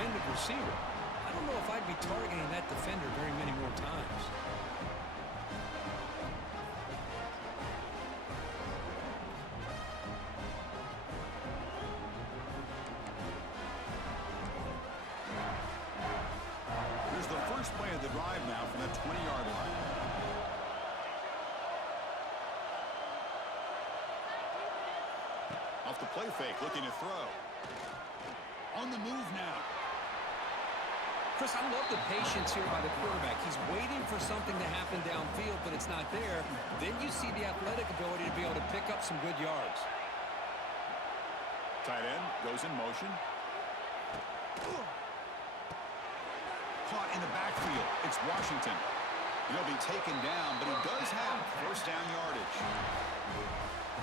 intended receiver. I don't know if I'd be targeting that defender very many more times. Here's the first play of the drive now from the 20-yard line. Off the play fake, looking to throw. On the move now. Chris, I love the patience here by the quarterback. He's waiting for something to happen downfield, but it's not there. Then you see the athletic ability to be able to pick up some good yards. Tight end goes in motion. Caught in the backfield. It's Washington. And he'll be taken down, but he does have first down yardage.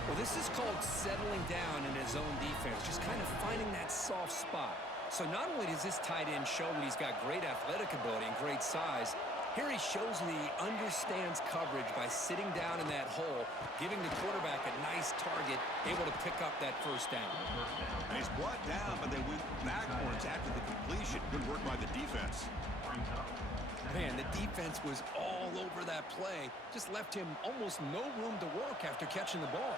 Well, this is called settling down in his own defense, just kind of finding that soft spot. So not only does this tight end show that he's got great athletic ability and great size, here he shows that he understands coverage by sitting down in that hole, giving the quarterback a nice target, able to pick up that first down. And he's brought down, but they went backwards after the completion. Good work by the defense. Man, the defense was all over that play. Just left him almost no room to work after catching the ball.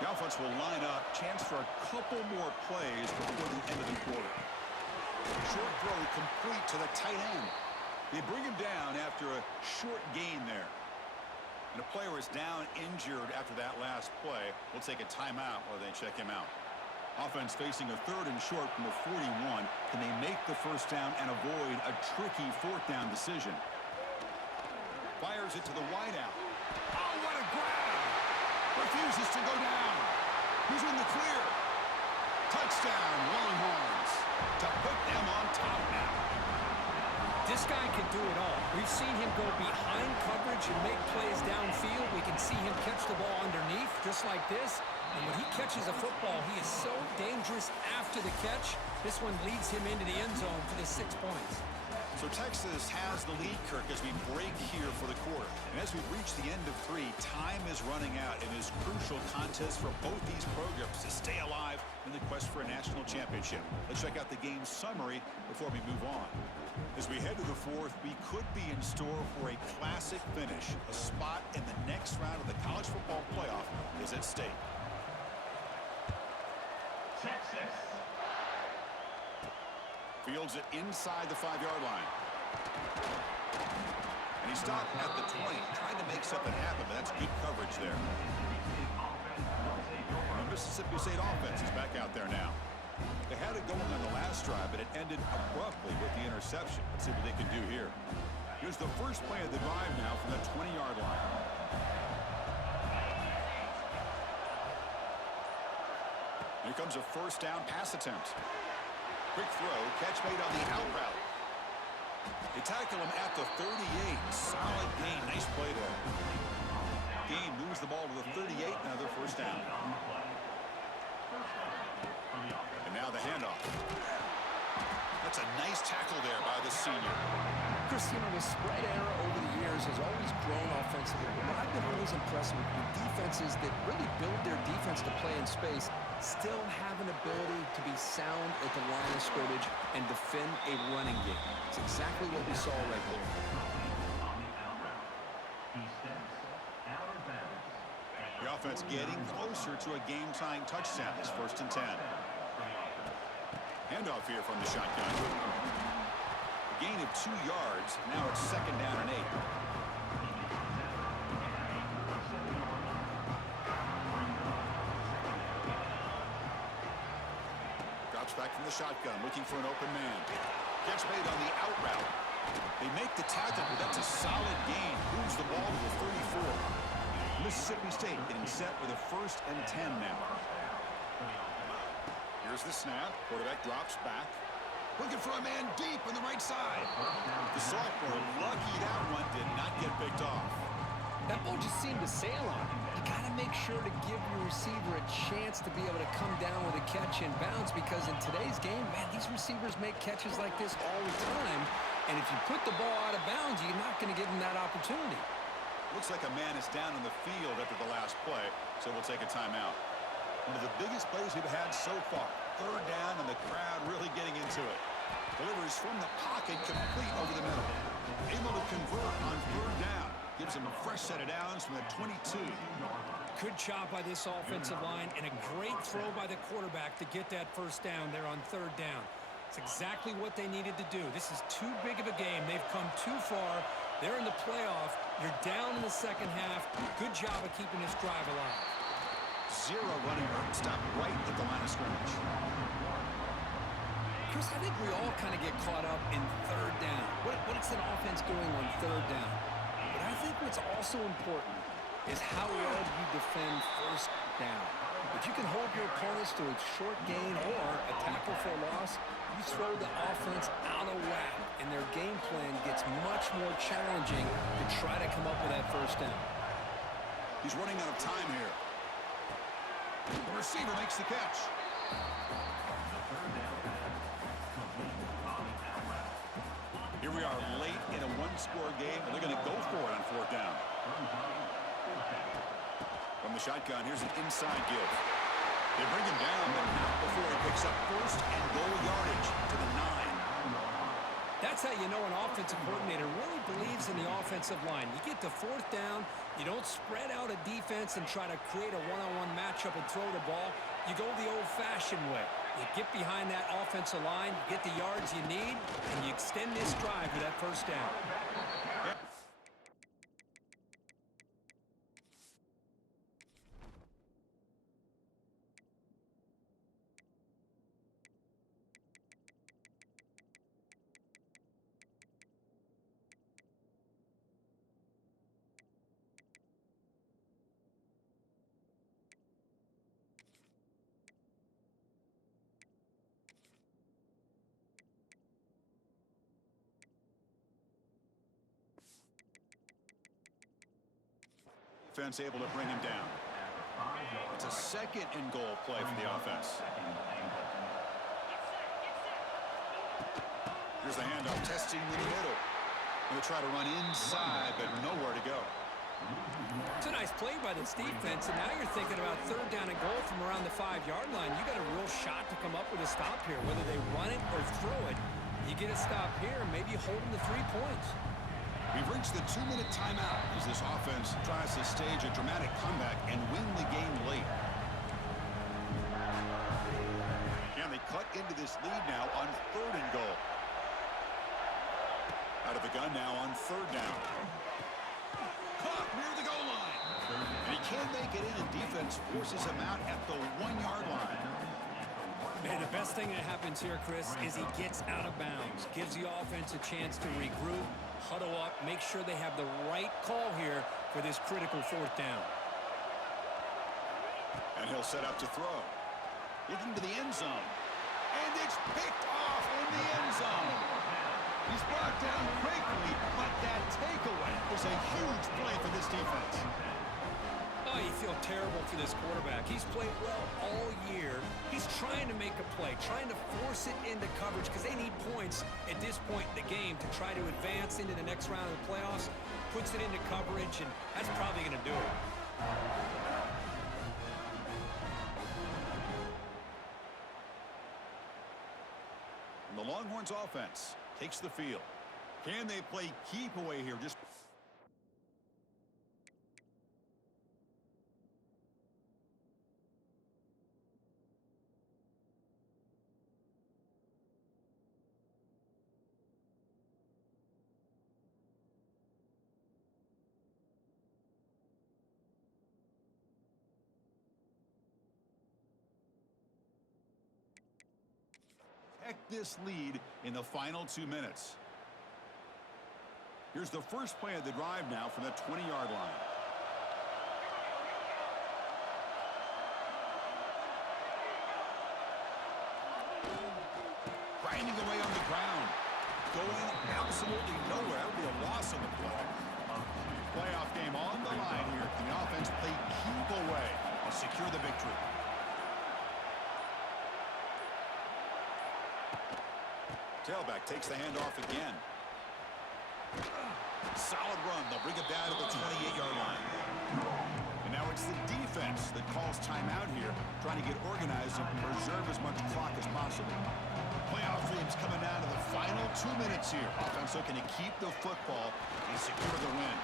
The offense will line up. Chance for a couple more plays before the end of the quarter. Short throw complete to the tight end. They bring him down after a short gain there. And the player is down injured after that last play. We'll take a timeout while they check him out. Offense facing a 3rd and short from the 41. Can they make the first down and avoid a tricky 4th down decision? Fires it to the wideout. Oh, what a grab! Refuses to go down. He's in the clear. Touchdown, Longhorns. To put them on top now. This guy can do it all. We've seen him go behind coverage and make plays downfield. We can see him catch the ball underneath, just like this. And when he catches a football, he is so dangerous after the catch. This one leads him into the end zone for the 6 points. So Texas has the lead, Kirk, as we break here for the quarter. And as we reach the end of 3, time is running out in this crucial contest for both these programs to stay alive in the quest for a national championship. Let's check out the game summary before we move on. As we head to the 4th, we could be in store for a classic finish. A spot in the next round of the college football playoff is at stake. Texas. Fields it inside the 5-yard line. And he stopped at the 20, trying to make something happen, but that's good coverage there. The Mississippi State offense is back out there now. They had it going on the last drive, but it ended abruptly with the interception. Let's see what they can do here. Here's the first play of the drive now from the 20-yard line. Here comes a first down pass attempt. Quick throw, catch made on the out route. They tackle him at the 38. Solid gain, nice play there. Gain moves the ball to the 38, another first down. And now the handoff. That's a nice tackle there by the senior. Chris, you know, the spread error over the years has always grown offensively. But what I've been always impressed with defenses that really build their defense to play in space still have an ability to be sound at the line of scrimmage and defend a running game. It's exactly what we saw right there. The offense getting closer to a game-tying touchdown. It's 1st and 10. Handoff here from the shotgun. A gain of 2 yards. Now it's 2nd down and 8. Drops back from the shotgun, looking for an open man. Catch made on the out route. They make the tackle, but that's a solid gain. Moves the ball to the 34. Mississippi State getting set with a 1st and 10 now. Here's the snap. Quarterback drops back. Looking for a man deep on the right side. The sophomore, lucky that one did not get picked off. That ball just seemed to sail on him. You got to make sure to give your receiver a chance to be able to come down with a catch and bounce, because in today's game, man, these receivers make catches like this all the time. And if you put the ball out of bounds, you're not going to give them that opportunity. Looks like a man is down on the field after the last play, so we'll take a timeout. One of the biggest plays we've had so far. 3rd down and the crowd really getting into it. Delivers from the pocket, complete over the middle. Able to convert on third down. Gives him a fresh set of downs from the 22. Good job by this offensive line and a great throw by the quarterback to get that first down there on third down. It's exactly what they needed to do. This is too big of a game. They've come too far. They're in the playoff. You're down in the second half. Good job of keeping this drive alive. Zero running room. Stop right at the line of scrimmage. Chris, I think we all kind of get caught up in third down. What is an offense doing on third down? But I think what's also important is how well you defend first down. If you can hold your opponents to a short gain or a tackle for a loss, you throw the offense out of whack, and their game plan gets much more challenging to try to come up with that first down. He's running out of time here. The receiver makes the catch. Here we are late in a one-score game, and they're going to go for it on fourth down. From the shotgun, here's an inside give. They bring him down, but not before he picks up first and goal yardage to the 9. That's how you know an offensive coordinator really believes in the offensive line. You get to fourth down, you don't spread out a defense and try to create a one-on-one matchup and throw the ball. You go the old-fashioned way. You get behind that offensive line, you get the yards you need, and you extend this drive to that first down. Defense able to bring him down. It's a second and goal play for the offense. Here's the handoff, testing in the middle. Going to try to run inside, but nowhere to go. It's a nice play by this defense, and now you're thinking about third down and goal from around the 5-yard line. You got a real shot to come up with a stop here. Whether they run it or throw it, you get a stop here, maybe hold them to 3 points. We've reached the 2-minute timeout as this offense tries to stage a dramatic comeback and win the game late. And they cut into this lead now on third and goal. Out of the gun now on third down. Caught near the goal line. And he can't make it in. Defense forces him out at the 1-yard line. Man, the best thing that happens here, Chris, is he gets out of bounds. Gives the offense a chance to regroup, huddle up, make sure they have the right call here for this critical fourth down. And he'll set up to throw. Looking to the end zone. And it's picked off in the end zone. He's brought down quickly, but that takeaway is a huge play for this defense. Oh, you feel terrible for this quarterback. He's played well all year. He's trying to make a play, trying to force it into coverage because they need points at this point in the game to try to advance into the next round of the playoffs. Puts it into coverage, and that's probably going to do it. And the Longhorns offense takes the field. Can they play keep away here? Just protect this lead in the final 2 minutes. Here's the first play of the drive now from the 20-yard line. Grinding away on the ground. Going absolutely nowhere. That would be a loss on the play. Playoff game on the line here. Can the offense play keep away and secure the victory? Tailback takes the handoff again. Solid run. They'll bring it down to the 28-yard line. And now it's the defense defense that calls timeout here, trying to get organized and preserve as much clock as possible. Playoff dreams coming down to the final 2 minutes here. Offense looking to keep the football and secure the win.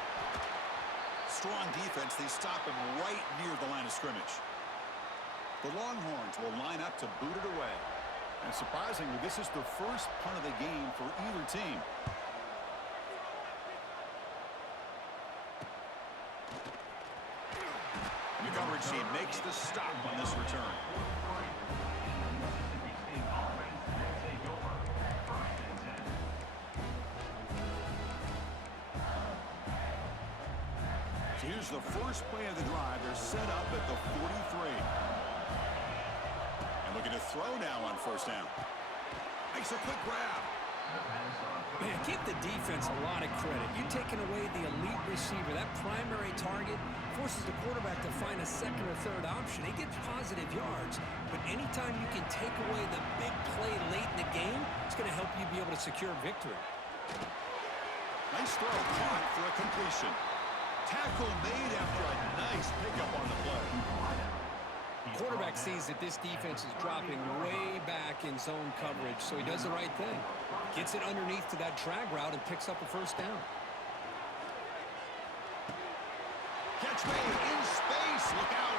Strong defense. They stop him right near the line of scrimmage. The Longhorns will line up to boot it away. And surprisingly, this is the first punt of the game for either team. Montgomery makes the stop on this return. So here's the first play of the drive. They're set up at the 43. And looking to throw now on first down. Makes a quick grab. Man, give the defense a lot of credit. You're taking away the elite receiver. That primary target forces the quarterback to find a second or third option. He gets positive yards, but anytime you can take away the big play late in the game, it's going to help you be able to secure victory. Nice throw, caught for a completion. Tackle made after a nice pickup on the play. Quarterback sees that this defense is dropping way back in zone coverage, so he does the right thing. Gets it underneath to that drag route and picks up a first down. Catch made in space. Look out.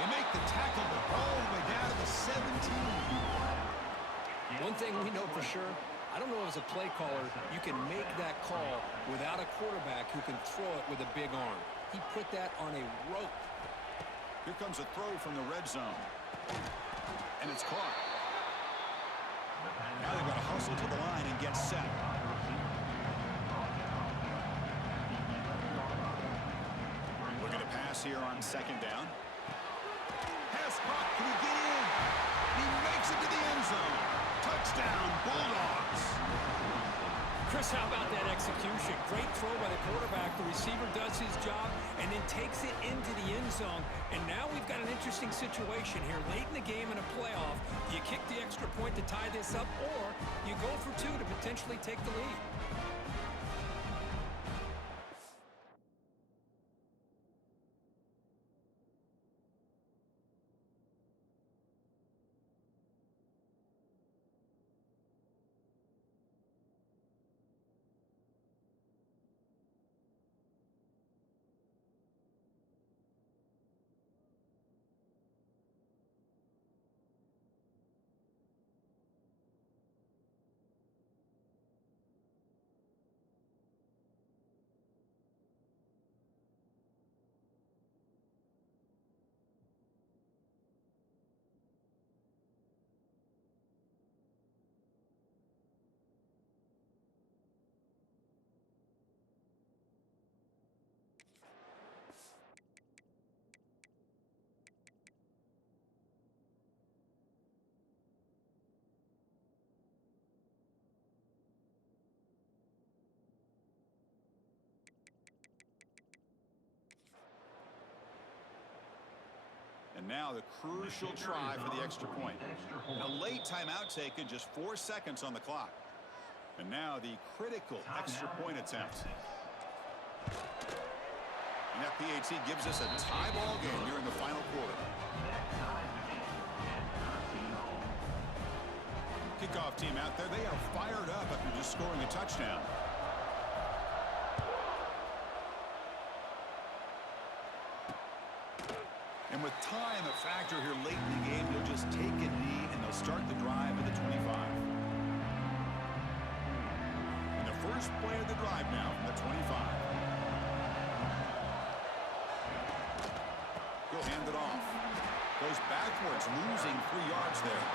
They make the tackle, but all the way down to the 17. One thing we know for sure, I don't know as a play caller, you can make that call without a quarterback who can throw it with a big arm. He put that on a rope. Here comes a throw from the red zone. And it's caught. Now they've got to hustle to the line and get set. Looking to pass here on second down. Pass caught. Can he get in? He makes it to the end zone. Touchdown, Bulldogs. Chris, how about that execution? Great throw by the quarterback. The receiver does his job and then takes it into the end zone. And now we've got an interesting situation here. Late in the game in a playoff, do you kick the extra point to tie this up, or you go for two to potentially take the lead? And now the crucial try for the extra point. A late timeout taken, just 4 seconds on the clock. And now the critical extra point attempt. And that PAT gives us a tie ball game here in the final quarter. Kickoff team out there, they are fired up after just scoring a touchdown. And with time a factor here late in the game, you'll just take a knee and they'll start the drive at the 25. And the first play of the drive now from the 25. He'll hand it off. Goes backwards, losing 3 yards there.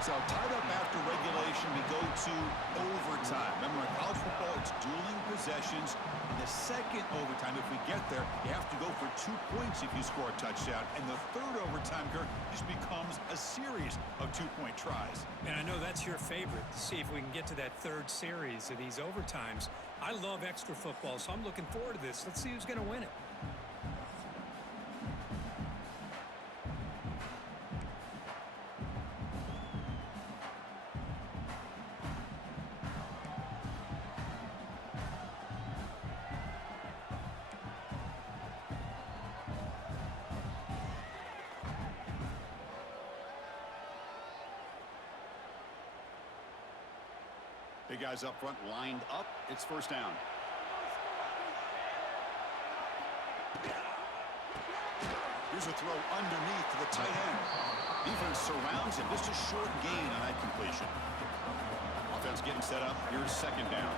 So tied up after regulation, we go to overtime. Remember, in college football, it's dueling possessions. In the second overtime, if we get there, you have to go for 2 points if you score a touchdown. And the third overtime, Kirk, just becomes a series of 2-point tries. And I know that's your favorite, to see if we can get to that third series of these overtimes. I love extra football, so I'm looking forward to this. Let's see who's going to win it. Big guys up front lined up. It's first down. Here's a throw underneath to the tight end. Defense surrounds him. Just a short gain on that completion. Offense getting set up. Here's second down.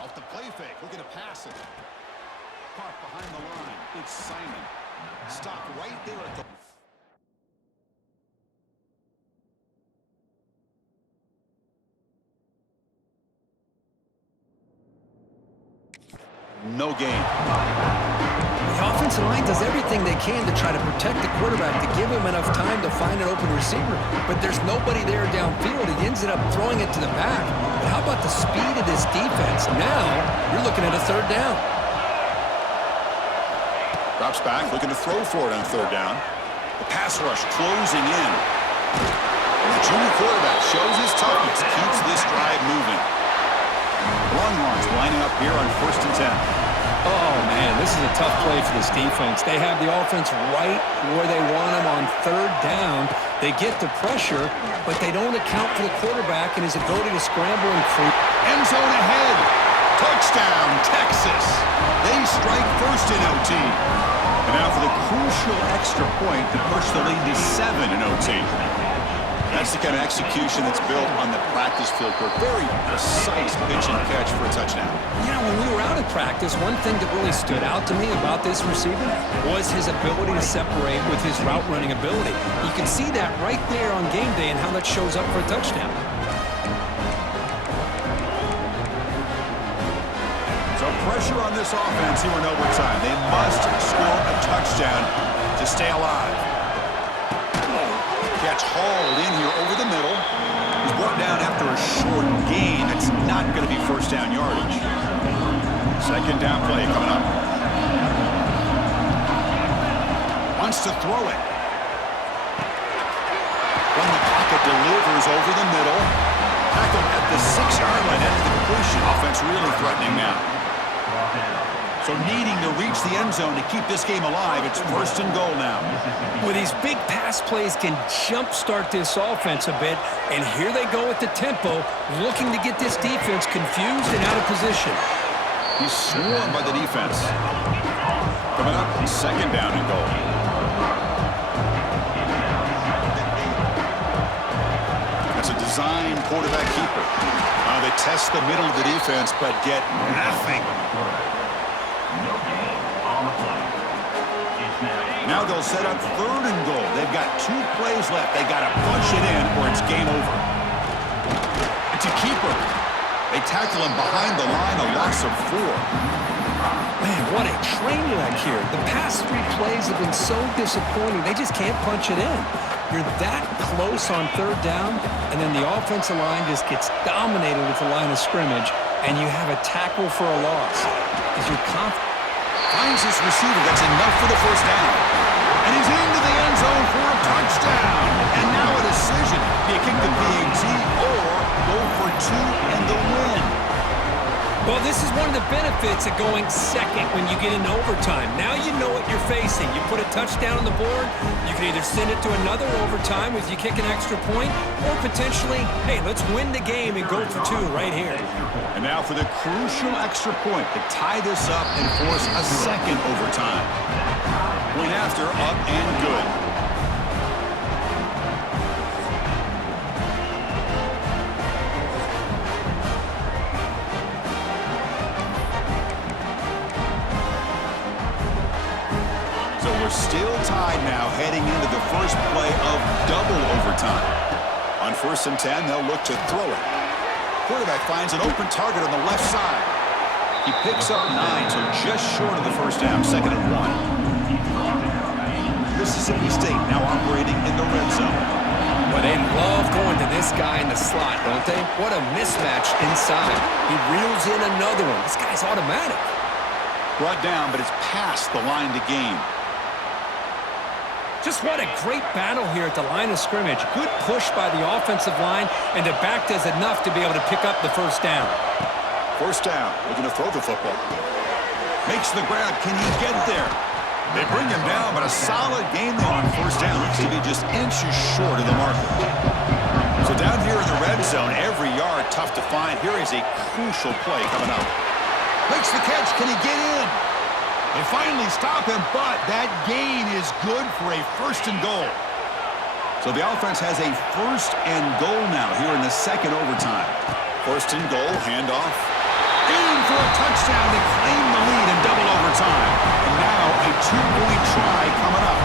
Off the play fake. Looking to pass it. Caught behind the line. It's Simon. Stopped right there at the... No gain. The offensive line does everything they can to try to protect the quarterback, to give him enough time to find an open receiver, but there's nobody there downfield. He ends up throwing it to the back. But how about the speed of this defense? Now you're looking at a third down. Drops back, looking to throw for it on third down. The pass rush closing in. And the junior quarterback shows his toughness, keeps this drive moving. Longhorns lining up here on 1st and 10. Oh, man, this is a tough play for this defense. They have the offense right where they want them on third down. They get the pressure, but they don't account for the quarterback and his ability to scramble and free. End zone ahead. Touchdown, Texas. They strike first in OT. And now for the crucial extra point to push the lead to 7 in OT. That's the kind of execution that's built on the practice field. Very precise pitch and catch for a touchdown. Yeah, when we were out of practice, one thing that really stood out to me about this receiver was his ability to separate with his route running ability. You can see that right there on game day and how that shows up for a touchdown. So pressure on this offense here in overtime. They must score a touchdown to stay alive. Catch hauled in here over the middle. He's brought down after a short gain. It's not going to be first down yardage. Second down play coming up. Wants to throw it. From the pocket, delivers over the middle. Tackled at the 6-yard line after the completion. Offense really threatening now. So needing to reach the end zone to keep this game alive. It's 1st and goal now. Well, these big pass plays can jumpstart this offense a bit, and here they go at the tempo, looking to get this defense confused and out of position. He's swarmed by the defense. Coming up, second down and goal. That's a design quarterback keeper. They test the middle of the defense, but get nothing. Now they'll set up 3rd and goal. They've got 2 plays left. They got to punch it in or it's game over. It's a keeper. They tackle him behind the line, a loss of 4. Man, what a train wreck here. The past 3 plays have been so disappointing. They just can't punch it in. You're that close on third down, and then the offensive line just gets dominated with the line of scrimmage, and you have a tackle for a loss. Is your confidence? Finds his receiver. That's enough for the first down. And he's into the end zone for a touchdown. And now a decision. Do you kick the PAT or go for 2 and the win? Well, this is one of the benefits of going second when you get into overtime. Now you know what you're facing. You put a touchdown on the board, you can either send it to another overtime if you kick an extra point, or potentially, hey, let's win the game and go for 2 right here. And now for the crucial extra point to tie this up and force a second overtime. Point after, up and good. We're still tied now heading into the first play of double overtime. On 1st and 10, they'll look to throw it. Quarterback finds an open target on the left side. He picks up 9, so just short of the first down, 2nd and 1. Mississippi State now operating in the red zone. Well, they love going to this guy in the slot, don't they? What a mismatch inside. He reels in another one. This guy's automatic. Brought down, but it's past the line to gain. Just what a great battle here at the line of scrimmage. Good push by the offensive line, and the back does enough to be able to pick up the first down. First down, looking to throw the football. Makes the grab. Can he get there? They bring him down, but a solid game there on first down. Looks to be just inches short of the marker. So down here in the red zone, every yard tough to find. Here is a crucial play coming up. Makes the catch. Can he get in? They finally stop him, but that gain is good for a 1st and goal. So the offense has a 1st and goal now here in the second overtime. 1st and goal, handoff. In for a touchdown to claim the lead in double overtime. And now a 2-point try coming up.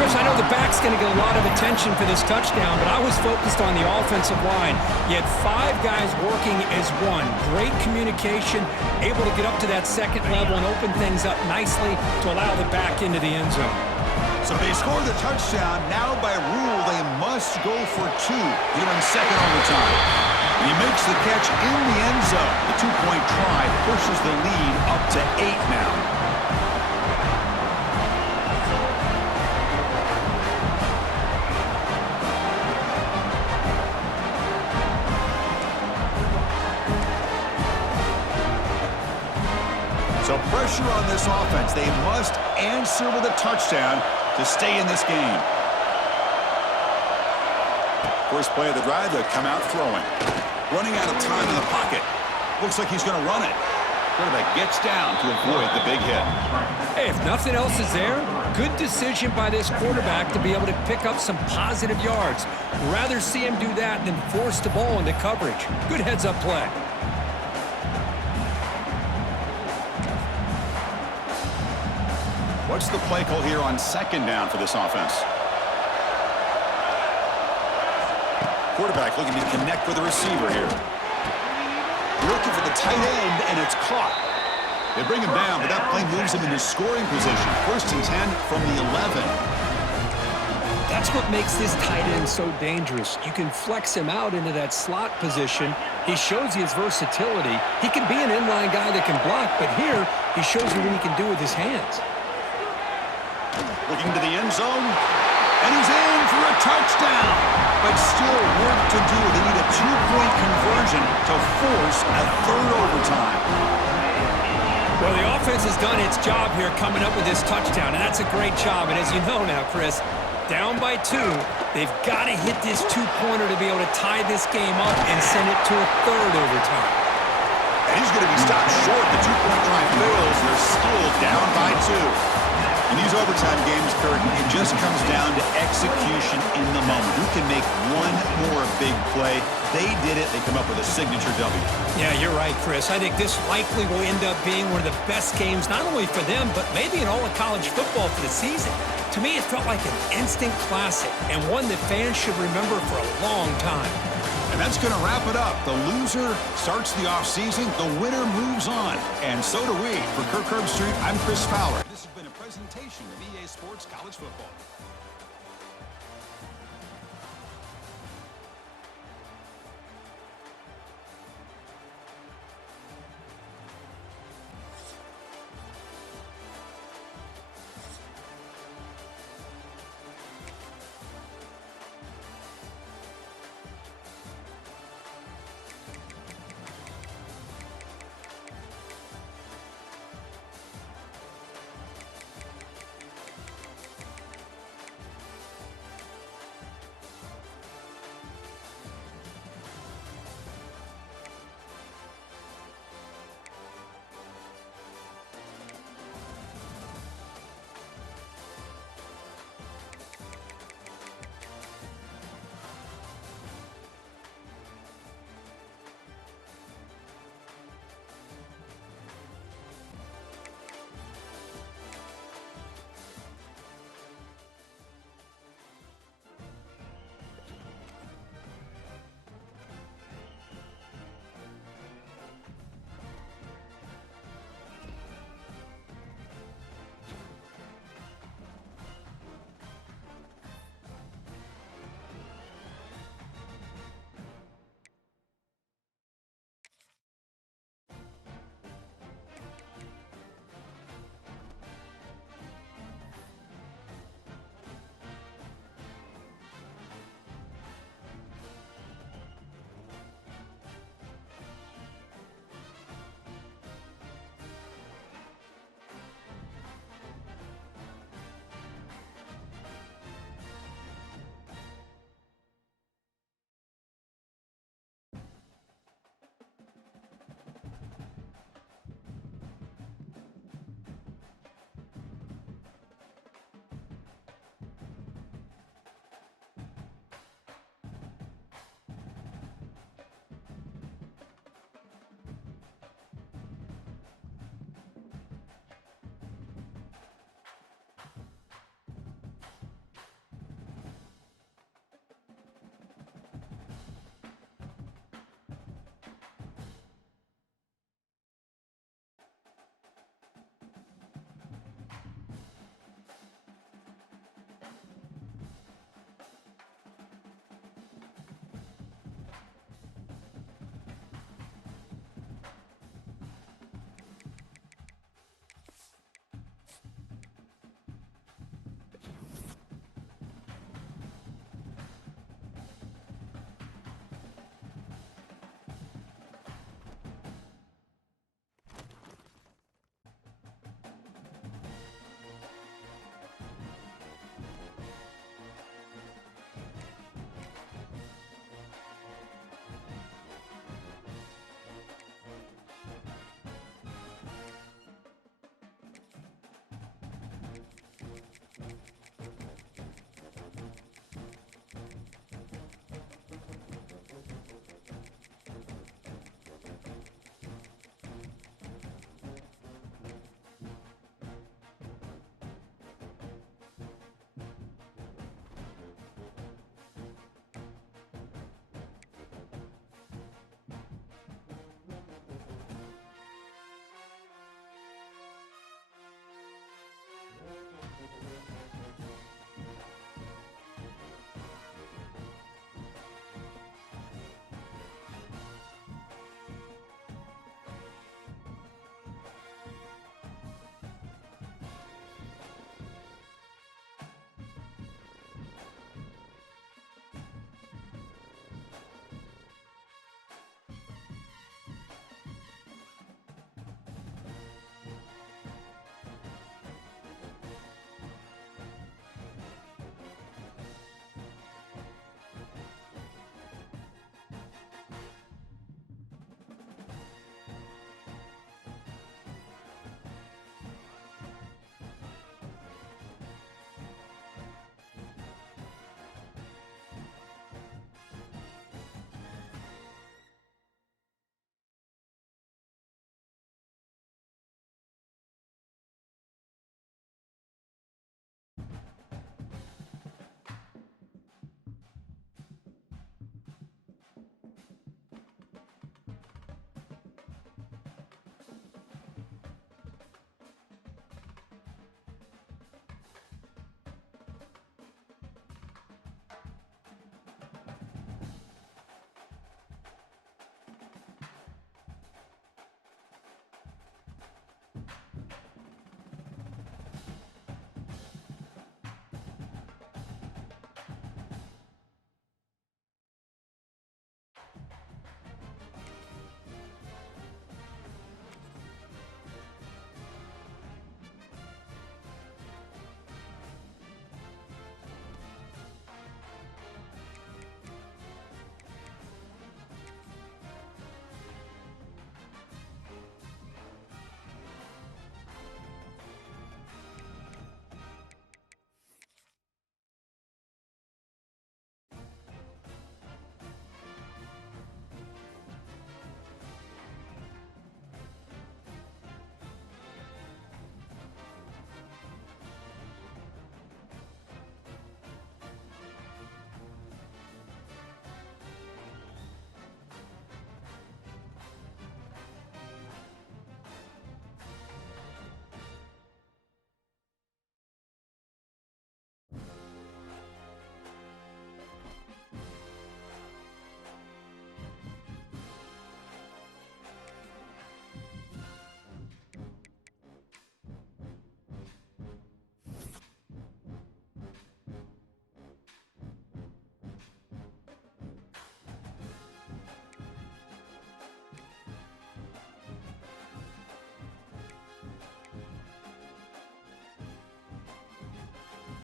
Chris, I know the back's going to get a lot of attention for this touchdown, but I was focused on the offensive line. You had 5 guys working as one. Great communication, able to get up to that second level and open things up nicely to allow the back into the end zone. So they score the touchdown. Now by rule, they must go for 2 here in second overtime. And he makes the catch in the end zone. The 2-point try pushes the lead up to 8 now. So pressure on this offense. They must answer with a touchdown to stay in this game. First play of the drive, they come out throwing. Running out of time in the pocket. Looks like he's going to run it. Quarterback gets down to avoid the big hit. Hey, if nothing else is there, good decision by this quarterback to be able to pick up some positive yards. Rather see him do that than force the ball into coverage. Good heads-up play. What's the play call here on 2nd down for this offense? Quarterback looking to connect with the receiver here. Looking for the tight end, and it's caught. They bring him down, but that play moves him into scoring position. 1st and 10 from the 11. That's what makes this tight end so dangerous. You can flex him out into that slot position. He shows you his versatility. He can be an inline guy that can block, but here he shows you what he can do with his hands. Looking to the end zone, and he's in for a touchdown. But still work to do. They need a 2-point conversion to force a 3rd overtime. Well, the offense has done its job here coming up with this touchdown, and that's a great job. And as you know now, Chris, down by 2, they've got to hit this 2-pointer to be able to tie this game up and send it to a 3rd overtime. And he's going to be stopped short. The 2-point try fails. They're still down by 2. In these overtime games, Kurt, it just comes down to execution in the moment. Who can make one more big play? They did it. They come up with a signature W. Yeah, you're right, Chris. I think this likely will end up being one of the best games, not only for them, but maybe in all of college football for the season. To me, it felt like an instant classic and one that fans should remember for a long time. And that's going to wrap it up. The loser starts the offseason. The winner moves on. And so do we. For Kirk Herbstreit, I'm Chris Fowler. This has been a presentation of EA Sports College Football.